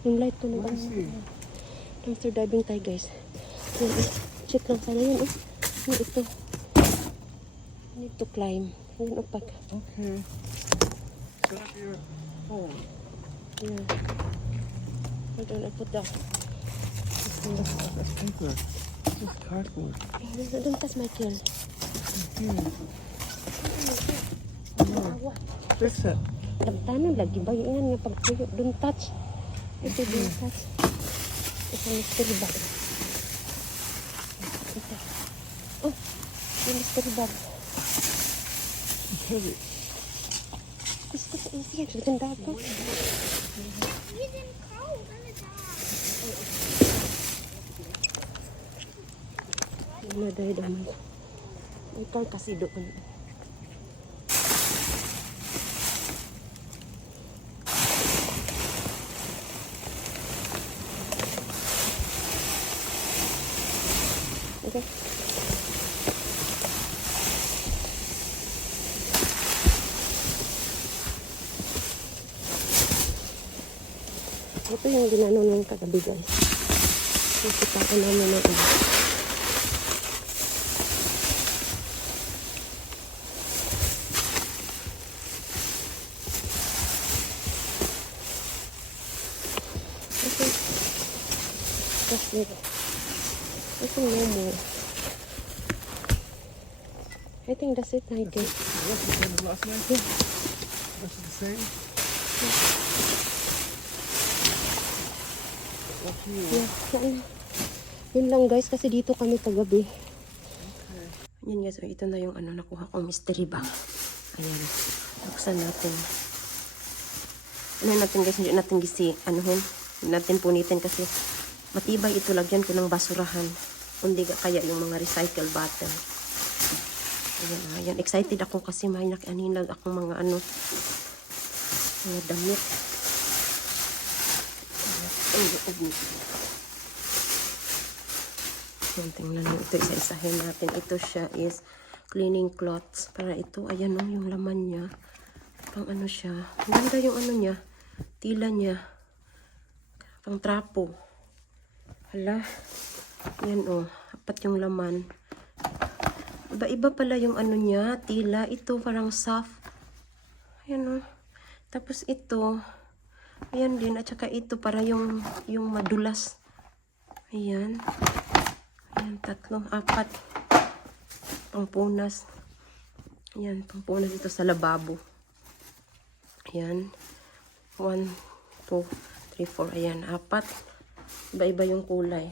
Yung light to see. Dumpster diving tayo guys. Yan, eh. check lang sana yun. Oh. Yung ito. Need to climb. Yan o pag. Okay. Up your phone. Yan. Hold on, I put down. That's paper. This is cardboard. Don't touch. Here. Awa. Fix it. Tabtanan lagi ba? Yung nga pagtuyo. Don't touch. Ito touch. Ito mystery bag. Ito. Oh, yung mystery bag. Heavy. Gusto ko easy yan. Ganda die. Ano dahil naman. Ikaw kasi doon. Yung ginano ng kagabi guys. Nakita ko namin na ito. Okay. That's it. I think. I that's it, I guess. Rest is the same as last night? Yeah. The same? Yeah. Yun lang guys, kasi dito kami kagabi. Yan guys, oh, ito na yung ano nakuha kong mystery bag. Ayan. Buksan natin. Ano natin guys, hindi natin gisi, anuhin. Hindi natin punitin kasi matibay ito. Lagyan ko ng basurahan. Kundi ka kaya yung mga recycle bottle. Ayan, ayan. Excited ako kasi may nakanilag akong mga ano, mga damit. Ang loob nito. Yan, tingnan mo. Ito, isa-isahin natin. Ito siya is cleaning cloths. Para ito, ayan o, yung laman niya. Pang ano siya. Ang ganda yung ano niya. Tila niya. Pang trapo. Hala. Yan o. Apat yung laman. Iba-iba pala yung ano niya. Tila. Ito, parang soft. Ayan o. Tapos ito, ayan din. At saka ito, para yung, yung madulas. Ayan. Ayan, tatlo, apat. Pangpunas. Ayan, pangpunas ito sa lababo. Ayan. One, two, three, four. Ayan, apat. Iba-iba yung kulay.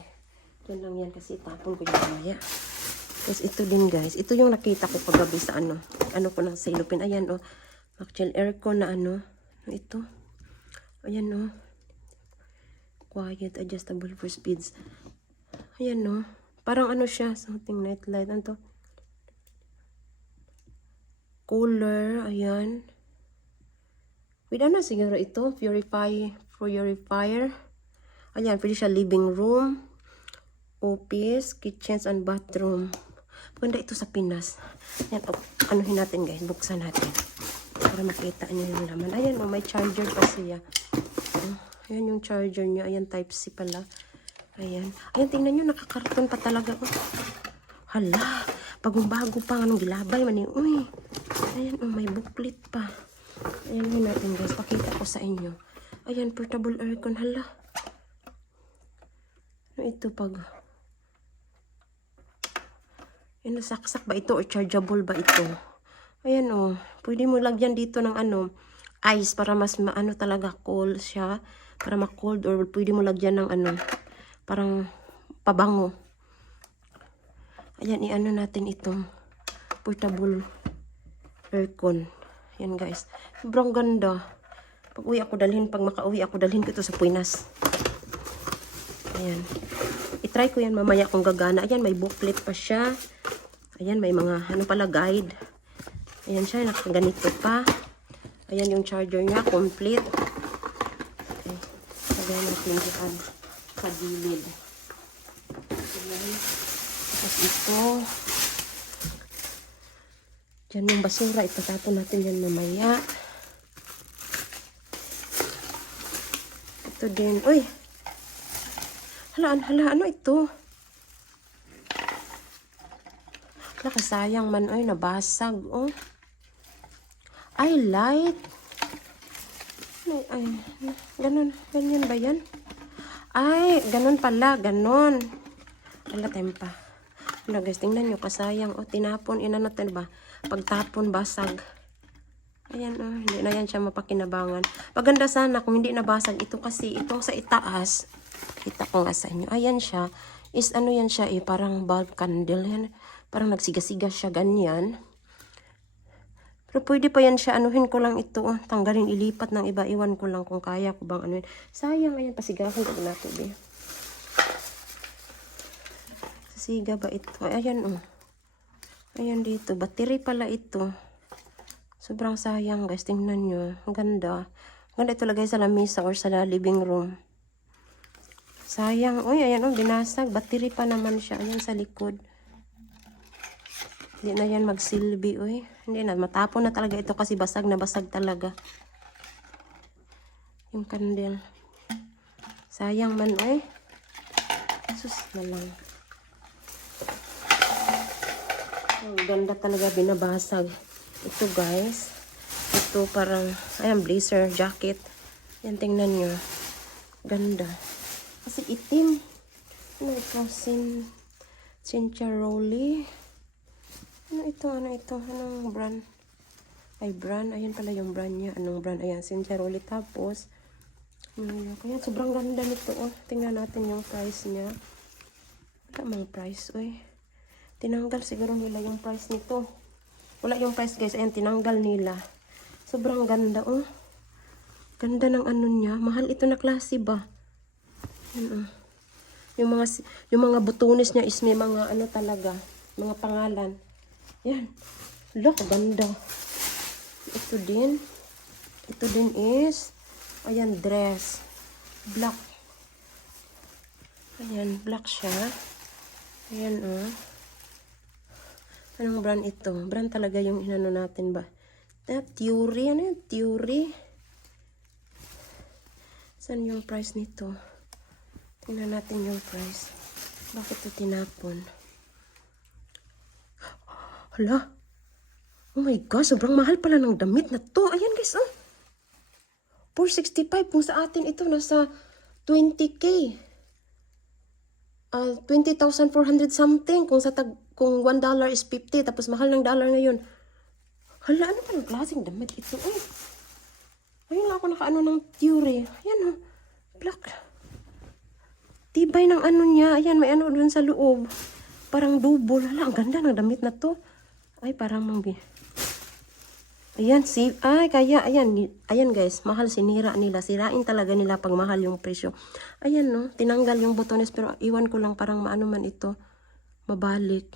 Ito lang yan kasi tapon ko yung mamaya. Tapos ito din guys. Ito yung nakita ko kagabi sa ano. Ano ko ng silupin. Ayan o. Oh, actual aircon na. Ano ito? Ayan o. Oh. Quiet, adjustable for speeds. Ayan no. Parang ano siya, something night light. Ano to? Cooler, ayan. With ano siguro ito? Purify, purifier. Ayan, pwede siya living room, office, kitchens, and bathroom. Maganda ito sa Pinas. Ayan, anuhin natin guys, buksan natin. Para makita niyo yung laman. Ayan, oh, may charger pa siya. Oh, ayan yung charger niya. Ayan, type C pala. Ayan. Ayan, tingnan nyo, nakakarton pa talaga. Oh. Hala, bagong-bago pa. Anong gilabay man yun. Uy, ayan, oh, may booklet pa. Ayan yun natin, guys. Pakita ko sa inyo. Ayan, portable aircon. Hala. Ano ito pag... Yan, nasaksak ba ito or chargeable ba ito? Ayan, oh. Pwede mo lagyan dito ng ano, ice para mas maano talaga cool siya. Para ma-cold or pwede mo lagyan ng ano, parang pabango. Ayan, i-ano natin itong portable aircon. Ayan guys. Sobrang ganda. Pag uwi ako dalhin, pag makauwi ako dalhin ko ito sa Pinas. Ayan. I-try ko yan mamaya kung gagana. Ayan, may booklet pa siya. Ayan, may mga ano pala guide. Ayan siya, nakaganito pa. Ayan yung charger niya, complete. Okay. Lagyan natin dyan sa gilid. Ayan. Tapos ito. Diyan yung basura. Itatapon natin yan mamaya. Ito din. Uy! Hala, an- hala, ano ito? Hala, kasayang man. Ay, nabasag. Oh. Ay, light. Ay, ay, ganun. Ganyan ba yan? Ay, ganun pala. Ganun. Hala, tempa. Hala, guys, tingnan nyo. Kasayang. Oh, tinapon. Ina natin ba? Pagtapon, basag. Ayan, oh, hindi na yan siya mapakinabangan. Maganda sana kung hindi nabasag ito kasi itong sa itaas, kita ko nga sa inyo, ayan siya, is ano yan siya eh, parang bulb candle yan. Parang nagsiga-siga siya, ganyan. Pero pwede pa yan siya, anuhin ko lang ito, oh, tanggalin, ilipat ng iba, iwan ko lang kung kaya ko bang anuhin. Sayang, ayan, pasigahan ko na ito, be. Sasiga ba ito? Ay, ayan, oh. Ayan dito, battery pala ito. Sobrang sayang guys, tingnan nyo. Ang ganda. Ang ganda ito lagay sa lamisa or sa living room. Sayang. Uy, ayan oh, binasag. Battery pa naman siya. Ayan sa likod. Hindi na yan magsilbi, uy. Hindi na. Matapon na talaga ito kasi basag na basag talaga. Yung candle. Sayang man, uy. Sus na lang. Ang ganda talaga binabasag. Ito guys. Ito parang, ayan, blazer, jacket. Yan, tingnan nyo. Ganda. Kasi itim. Ano ito? Sin, Cinciaroli. Ano ito? Ano ito? Anong brand? Ay, brand. Ayan pala yung brand niya. Anong brand? Ayan, Cinciaroli. Tapos, ano yun? Kaya sobrang ganda nito. Oh. Tingnan natin yung price niya. Wala mang price, uy. Tinanggal siguro nila yung price nito. Wala yung price guys. Ayan, tinanggal nila. Sobrang ganda, oh. Ganda ng ano niya. Mahal ito na klase ba? Yan, oh. Yung mga, yung mga butones niya is may mga ano talaga. Mga pangalan. Yan. Look, ganda. Ito din. Ito din is, ayan, dress. Black. Ayan, black siya. Ayan, oh. Anong brand ito? Brand talaga yung inano natin ba? Na, Theory. Ano yung Theory? Saan yung price nito? Tingnan natin yung price. Bakit ito tinapon? Hala. Oh my gosh, sobrang mahal pala ng damit na to. Ayan guys, oh. 465. Kung sa atin ito, nasa 20k. Ah, 20,400 something. Kung sa tag, kung 1 dollar is 50, tapos mahal ng dollar ngayon. Hala, ano ba ng klaseng damit ito? Ay, ayun ako nakaano ng theory. Ayan oh, black. Tibay ng ano niya. Ayan, may ano dun sa loob. Parang double. Hala, ang ganda ng damit na to. Ay, parang mangbi. Ayan, si, ay, kaya, ayan, ayan guys, mahal sinira nila. Sirain talaga nila pag mahal yung presyo. Ayan, no, tinanggal yung botones, pero iwan ko lang parang maano man ito, mabalik.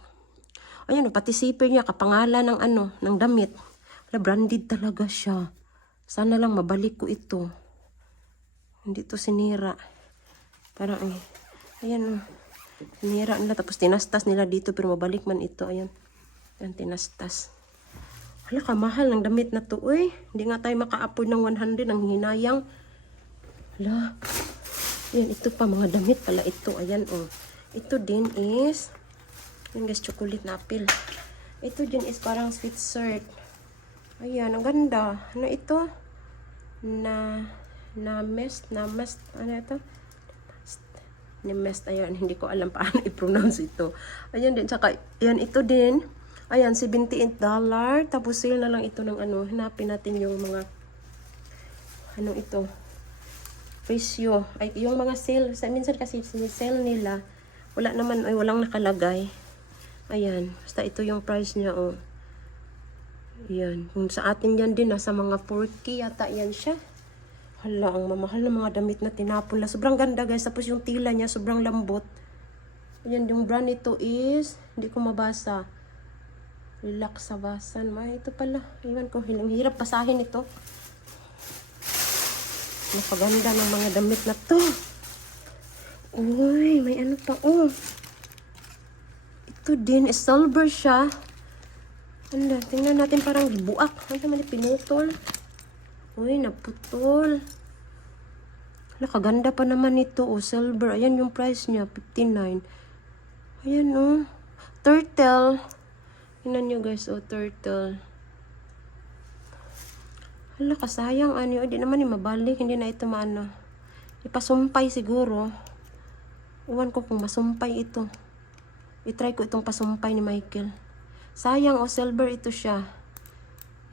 Ayan, pati zipper niya, kapangalan ng ano, ng damit. Wala, branded talaga siya. Sana lang mabalik ko ito. Hindi to sinira. Parang, ay, ayan, no, sinira nila, tapos tinastas nila dito, pero mabalik man ito, ayan. Ayan, tinastas. Hala ka, mahal ng damit na to, uy. Hindi nga tayo maka-afford ng 100 ng hinayang. Hala. Ayan, ito pa, mga damit pala ito. Ayan, oh. Ito din is, yan guys, chocolate na apple. Ito din is parang sweet shirt. Ayan, ang ganda. Ano ito? Na, na mest, na mest, ano ito? Ni mest, ayan, hindi ko alam paano i-pronounce ito. Ayan din, tsaka, ayan, ito din. Ayan, $78. Tapos sale na lang ito ng ano. Hanapin natin yung mga, ano ito, presyo. Ay, yung mga sale. Sa, minsan kasi sale nila, wala naman, ay walang nakalagay. Ayan, basta ito yung price niya, oh. Ayan, kung sa atin yan din, nasa mga 4K yata yan siya. Hala, ang mamahal ng mga damit na tinapon na. Sobrang ganda guys. Tapos yung tila niya, sobrang lambot. Ayan, yung brand nito is, hindi ko mabasa. Relax sa basan. Ma, ito pala. Iwan ko, hilang hirap basahin ito. Napaganda ng mga damit na to. Uy, may ano pa, oh. Ito din, is silver siya. Ano, tingnan natin parang buak. Ano naman, pinutol. Uy, naputol. Nakaganda pa naman ito, oh, silver. Ayan yung price niya, 59. Ayan, oh. Turtle. Tingnan nyo, guys, oh, turtle. Hala, kasayang, ano, hindi naman yung mabalik, hindi na ito maano. Ipasumpay siguro. Iwan ko kung masumpay ito. I-try ko itong pasumpay ni Michael. Sayang, oh, silver ito siya.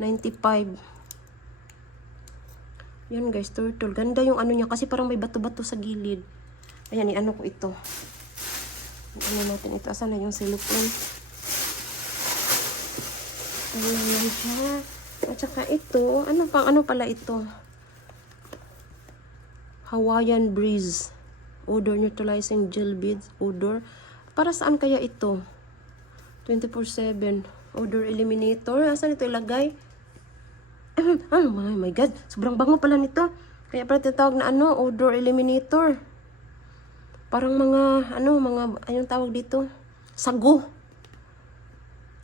95. Yan guys, turtle. Ganda yung ano niya kasi parang may bato-bato sa gilid. Ayan, i-ano ko ito. Ano natin ito. Asan na yung cellophane? Ayan yan siya. At saka ito, ano pang ano pala ito? Hawaiian Breeze. Odor neutralizing gel beads. Odor. Para saan kaya ito? 24-7. Odor eliminator. Asan ito ilagay? oh my, my God. Sobrang bango pala nito. Kaya pala tinatawag na ano, odor eliminator. Parang mga, ano, mga, anong tawag dito? Sago.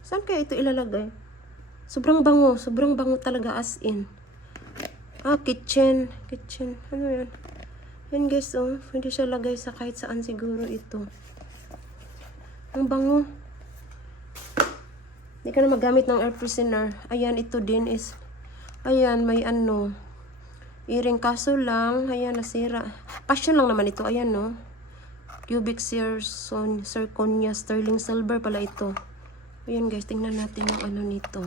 Saan kaya ito ilalagay? Sobrang bango. Sobrang bango talaga as in. Ah, kitchen. Kitchen. Ano yan? Yan guys, oh. Pwede siya lagay sa kahit saan siguro ito. Ang bango. Hindi ka na magamit ng air freshener. Ayan, ito din is, ayan, may ano, earring kaso lang, ayan, nasira. Passion lang naman ito, ayan, no. Cubic zircon, zirconia, sterling silver pala ito. Ayan guys, tingnan natin yung ano nito.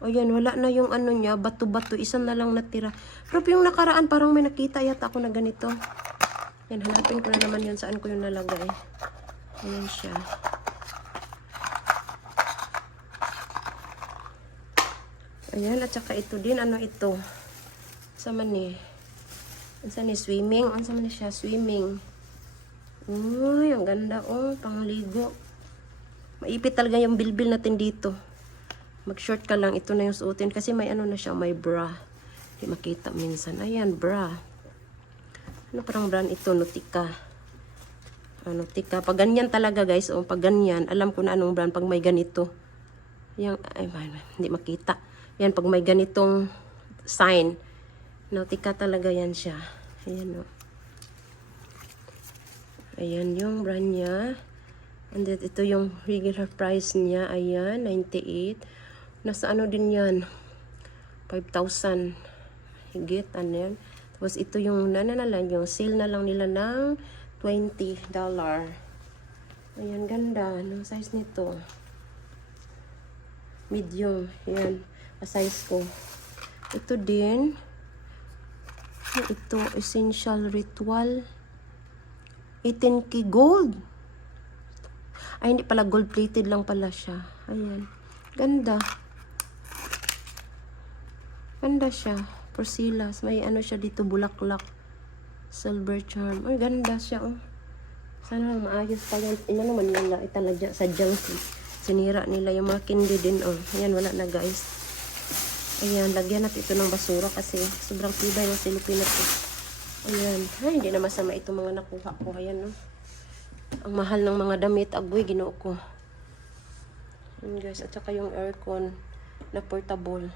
Ayan, wala na yung ano niya, bato-bato, isa na lang natira. Pero yung nakaraan, parang may nakita yata ako na ganito. Yan, hanapin ko na naman yun saan ko yung nalagay. Ayan siya. Ayan, at saka ito din, ano ito? Sa man eh. Saan ni swimming? Ano sa man siya? Swimming. Uy, ang ganda oh, pangligo. Maipit talaga yung bilbil natin dito. Mag-short ka lang, ito na yung suotin. Kasi may ano na siya, may bra. Hindi makita minsan. Ayan, bra. Ano parang brand ito? Nutika. Ano, tika. Pag ganyan talaga guys, o pag ganyan, alam ko na anong brand pag may ganito. Yang, ay, man, hindi makita. Yan, pag may ganitong sign, nautika talaga yan siya. Ayan, o. Ayan yung brand niya. And then, ito yung regular price niya. Ayan, 98. Nasa ano din yan? 5,000. Higit, ano yan? Tapos, ito yung, ano yung sale na lang nila ng $20. Ayan, ganda. Anong size nito? Medium. Ayan, size ko. Ito din. Ito, Essential Ritual. 18K gold. Ay, hindi pala gold plated lang pala siya. Ayan. Ganda. Ganda siya. Porcilas. May ano siya dito, bulaklak. Silver charm. Ay, ganda siya, oh. Sana maayos pa yan. Ina naman nila italagya sa junk. Sinira nila yung mga candy din, oh. Ayan, wala na, guys. Ayan, lagyan natin ito ng basura kasi sobrang tibay ng silipin ito. Ayan. Ay, hindi na masama itong mga nakuha ko. Ayan, no. Ang mahal ng mga damit. Agoy, ginoo ko. Ayan, guys. At saka yung aircon na portable.